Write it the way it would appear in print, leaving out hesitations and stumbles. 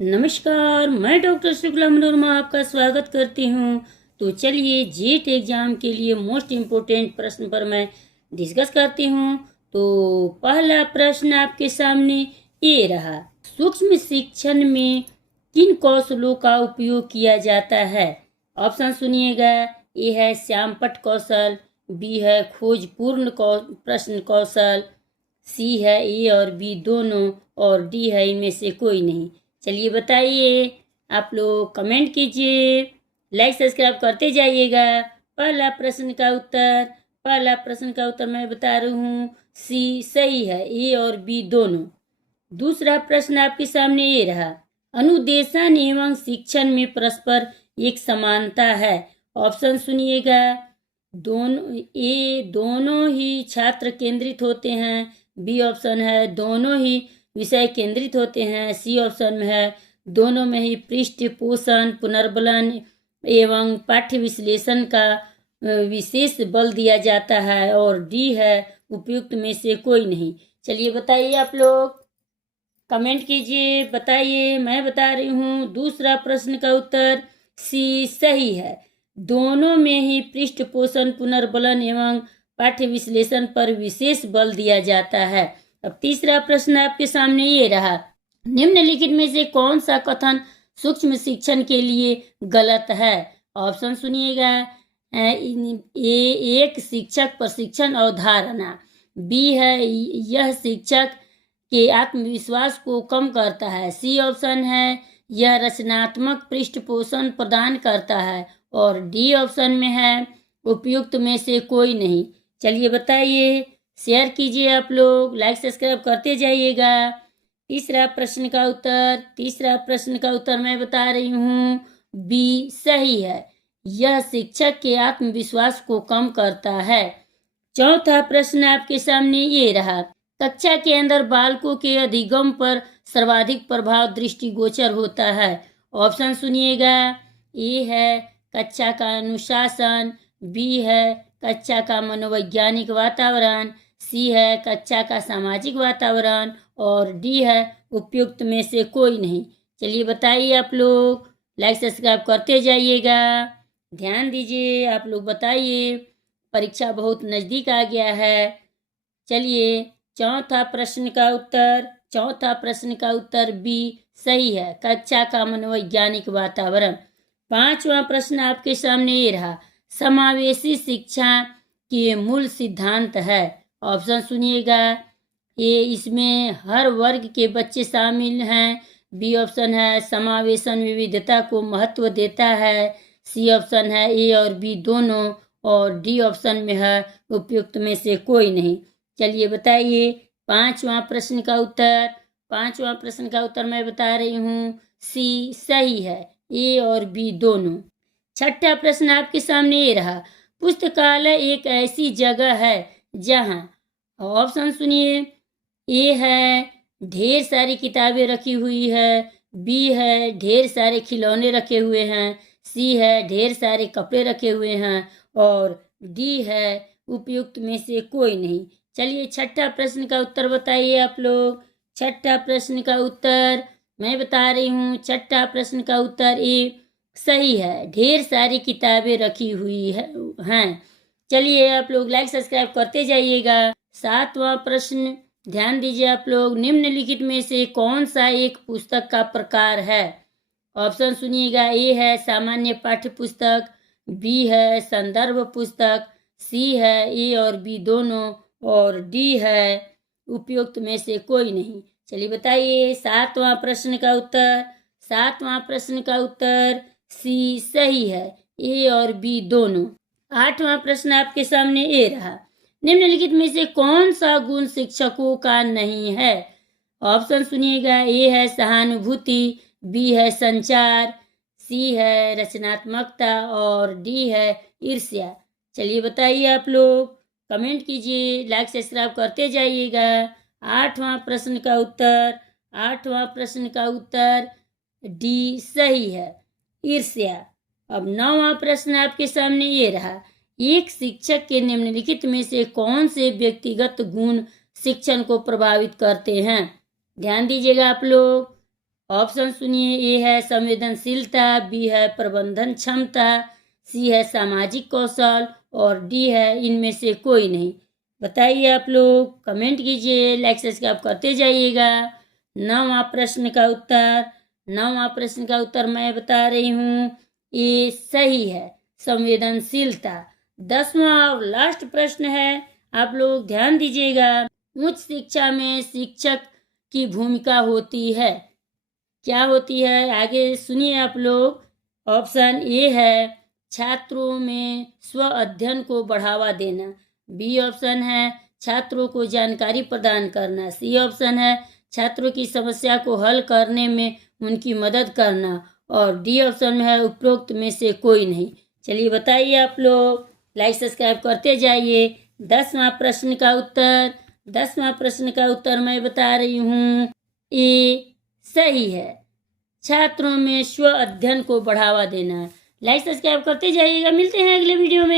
नमस्कार, मैं डॉक्टर शुक्ला मनोरमा आपका स्वागत करती हूँ। तो चलिए जेट एग्जाम के लिए मोस्ट इम्पोर्टेंट प्रश्न पर मैं डिस्कस करती हूँ। तो पहला प्रश्न आपके सामने ये रहा, सूक्ष्म शिक्षण में किन कौशलों का उपयोग किया जाता है? ऑप्शन सुनिएगा। ए है श्यामपट्ट कौशल, बी है खोजपूर्ण प्रश्न कौशल, सी है ए और बी दोनों, और डी है इनमें से कोई नहीं। चलिए बताइए, आप लोग कमेंट कीजिए, लाइक सब्सक्राइब करते जाइएगा। पहला प्रश्न का उत्तर मैं बता रही हूँ, सी सही है, ए और बी दोनों। दूसरा प्रश्न आपके सामने ये रहा, अनुदेशन एवं शिक्षण में परस्पर एक समानता है। ऑप्शन सुनिएगा। दोनों ही छात्र केंद्रित होते हैं, बी ऑप्शन है दोनों ही विषय केंद्रित होते हैं, सी ऑप्शन में है दोनों में ही पृष्ठपोषण, पुनर्बलन एवं पाठ्य विश्लेषण का विशेष बल दिया जाता है, और डी है उपयुक्त में से कोई नहीं। चलिए बताइए, आप लोग कमेंट कीजिए, बताइए। मैं बता रही हूँ दूसरा प्रश्न का उत्तर सी सही है, दोनों में ही पृष्ठपोषण, पुनर्बलन एवं पाठ्य विश्लेषण पर विशेष बल दिया जाता है। अब तीसरा प्रश्न आपके सामने ये रहा, निम्नलिखित में से कौन सा कथन सूक्ष्म शिक्षण के लिए गलत है? ऑप्शन सुनिएगा। एक शिक्षक प्रशिक्षण अवधारणा, बी है यह शिक्षक के आत्मविश्वास को कम करता है, सी ऑप्शन है यह रचनात्मक पृष्ठपोषण प्रदान करता है, और डी ऑप्शन में है उपयुक्त में से कोई नहीं। चलिए बताइए, शेयर कीजिए, आप लोग लाइक सब्सक्राइब करते जाइएगा। तीसरा प्रश्न का उत्तर मैं बता रही हूँ, बी सही है, यह शिक्षक के आत्मविश्वास को कम करता है। चौथा प्रश्न आपके सामने ये रहा, कक्षा के अंदर बालकों के अधिगम पर सर्वाधिक प्रभाव दृष्टिगोचर होता है। ऑप्शन सुनिएगा। ए है कक्षा का अनुशासन, बी है कक्षा का मनोवैज्ञानिक वातावरण, सी है कक्षा का सामाजिक वातावरण, और डी है उपयुक्त में से कोई नहीं। चलिए बताइए, आप लोग लाइक सब्सक्राइब करते जाइएगा। ध्यान दीजिए, आप लोग बताइए, परीक्षा बहुत नज़दीक आ गया है। चलिए, चौथा प्रश्न का उत्तर बी सही है, कक्षा का मनोवैज्ञानिक वातावरण। पांचवा प्रश्न आपके सामने ये रहा, समावेशी शिक्षा के मूल सिद्धांत है। ऑप्शन सुनिएगा। ए इसमें हर वर्ग के बच्चे शामिल हैं, बी ऑप्शन है समावेशन विविधता को महत्व देता है, सी ऑप्शन है ए और बी दोनों, और डी ऑप्शन में है उपयुक्त में से कोई नहीं। चलिए बताइए, पांचवा प्रश्न का उत्तर मैं बता रही हूँ, सी सही है, ए और बी दोनों। छठा प्रश्न आपके सामने ये रहा, पुस्तकालय एक ऐसी जगह है जहाँ, ऑप्शन सुनिए। ए है ढेर सारी किताबें रखी हुई है, बी है ढेर सारे खिलौने रखे हुए हैं, सी है ढेर सारे कपड़े रखे हुए हैं, और डी है उपयुक्त में से कोई नहीं। चलिए छठा प्रश्न का उत्तर बताइए, आप लोग। छठा प्रश्न का उत्तर मैं बता रही हूँ, छठा प्रश्न का उत्तर ए सही है, ढेर सारी किताबें रखी हुई हैं। चलिए आप लोग लाइक सब्सक्राइब करते जाइएगा। सातवां प्रश्न, ध्यान दीजिए आप लोग, निम्नलिखित में से कौन सा एक पुस्तक का प्रकार है? ऑप्शन सुनिएगा। ए है सामान्य पाठ्य पुस्तक, बी है संदर्भ पुस्तक, सी है ए और बी दोनों, और डी है उपयुक्त में से कोई नहीं। चलिए बताइए, सातवां प्रश्न का उत्तर सी सही है, ए और बी दोनों। आठवां प्रश्न आपके सामने ए रहा, निम्नलिखित में से कौन सा गुण शिक्षकों का नहीं है? ऑप्शन सुनिएगा। ए है सहानुभूति, बी है संचार, सी है रचनात्मकता, और डी है ईर्ष्या। चलिए बताइए, आप लोग कमेंट कीजिए, लाइक सब्सक्राइब करते जाइएगा। आठवां प्रश्न का उत्तर डी सही है, ईर्ष्या। अब नौवां प्रश्न आपके सामने ये रहा, एक शिक्षक के निम्नलिखित में से कौन से व्यक्तिगत गुण शिक्षण को प्रभावित करते हैं? ध्यान दीजिएगा आप लोग। ऑप्शन सुनिए। ए है संवेदनशीलता, बी है प्रबंधन क्षमता, सी है सामाजिक कौशल और डी है इनमें से कोई नहीं। बताइए आप लोग, कमेंट कीजिए, लाइक सब्सक्राइब करते जाइएगा। 9वां प्रश्न का उत्तर मैं बता रही हूँ, ये सही है, संवेदनशीलता। 10वां और लास्ट प्रश्न है, आप लोग ध्यान दीजिएगा। उच्च शिक्षा में शिक्षक की भूमिका होती है, क्या होती है? आगे सुनिए आप लोग। ऑप्शन ए है छात्रों में स्व अध्ययन को बढ़ावा देना, बी ऑप्शन है छात्रों को जानकारी प्रदान करना, सी ऑप्शन है छात्रों की समस्या को हल करने में उनकी मदद करना और डी ऑप्शन में है उपरोक्त में से कोई नहीं। चलिए बताइए आप लोग, लाइक सब्सक्राइब करते जाइए। 10वां प्रश्न का उत्तर मैं बता रही हूँ, ये सही है, छात्रों में स्व अध्ययन को बढ़ावा देना। लाइक सब्सक्राइब करते जाइएगा। मिलते हैं अगले वीडियो में।